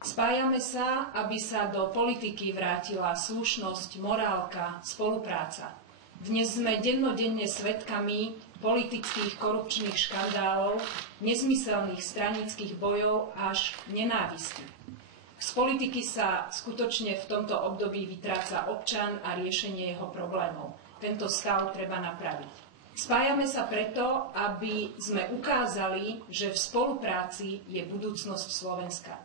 Spájame sa, aby sa do politiky vrátila slušnosť, morálka, spolupráca. Dnes sme dennodenne svedkami politických korupčných škandálov, nezmyselných stranických bojov až nenávisti. Z politiky sa skutočne v tomto období vytráca občan a riešenie jeho problémov. Tento stav treba napraviť. Spájame sa preto, aby sme ukázali, že v spolupráci je budúcnosť Slovenska.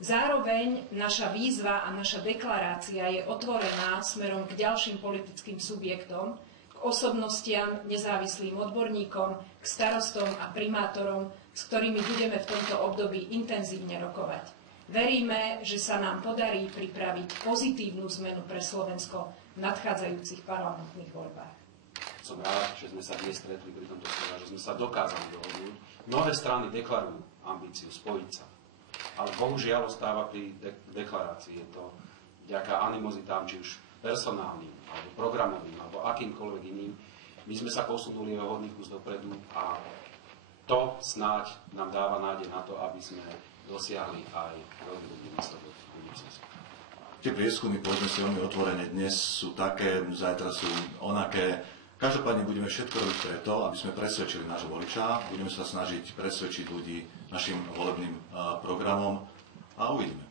Zároveň naša výzva a naša deklarácia je otvorená smerom k ďalším politickým subjektom, k osobnostiam, nezávislým odborníkom, k starostom a primátorom, s ktorými budeme v tomto období intenzívne rokovať. Veríme, že sa nám podarí pripraviť pozitívnu zmenu pre Slovensko v nadchádzajúcich parlamentných voľbách. Som rád, že sme sa dnes stretli pri tomto stole, že sme sa dokázali dohodnúť. Mnohé strany deklarujú ambíciu spojiť sa. Ale bohužiaľ ostáva pri deklarácii. Je to vďaka animozitám, či už personálnym, alebo programovým, alebo akýmkoľvek iným. My sme sa posunuli o hodný kus dopredu a to snáď nám dáva nádej na to, aby sme dosiahli aj veľmi dobrý výsledok v budúcnosti. Tie prieskumy, povedzme si veľmi otvorene, dnes sú také, zajtra sú onaké. Každopádne budeme všetko robiť preto, aby sme presvedčili nášho voliča, budeme sa snažiť presvedčiť ľudí našim volebným programom a uvidíme.